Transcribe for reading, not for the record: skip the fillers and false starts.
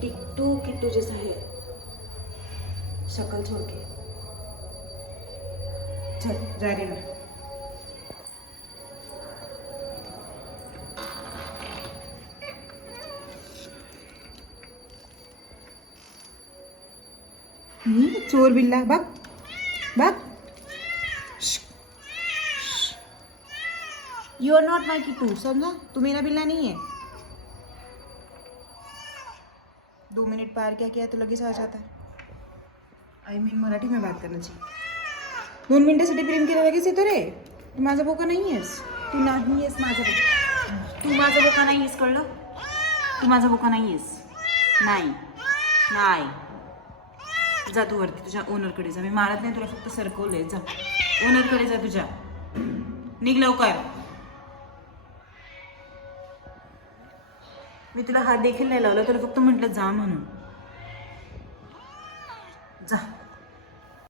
टिट्टू किट्टू जैसा है, शक्ल छोड़ के। चल जा रही मैं। चोर बिल्ला बघ बघ। You R not my Kittu, समझा? तू मेरा बिल्ला नहीं है। 2 मिनट पार क्या किया तो लगेच आ जाता है। मराठी में बात करना चाहिए। 2 मिनिटासाठी प्रेम केलं लगेच येतो रे। तू माझा बोका नाही आहेस, तू नाही आहेस माझा बोका, तू माझा बोका नाही आहेस, कळलं? तू माझा बोका नाही आहेस, नाही नाही। जा तू वरती तुझ्या ओनरकडे जा, मी मारत नाही तुला, फक्त सरकवलंय। जा ओनरकडे जा तुझ्या, निघ लवकर। मी तुला हात देखील नाही लावला, तुला फक्त म्हटलं जा म्हणून। जा।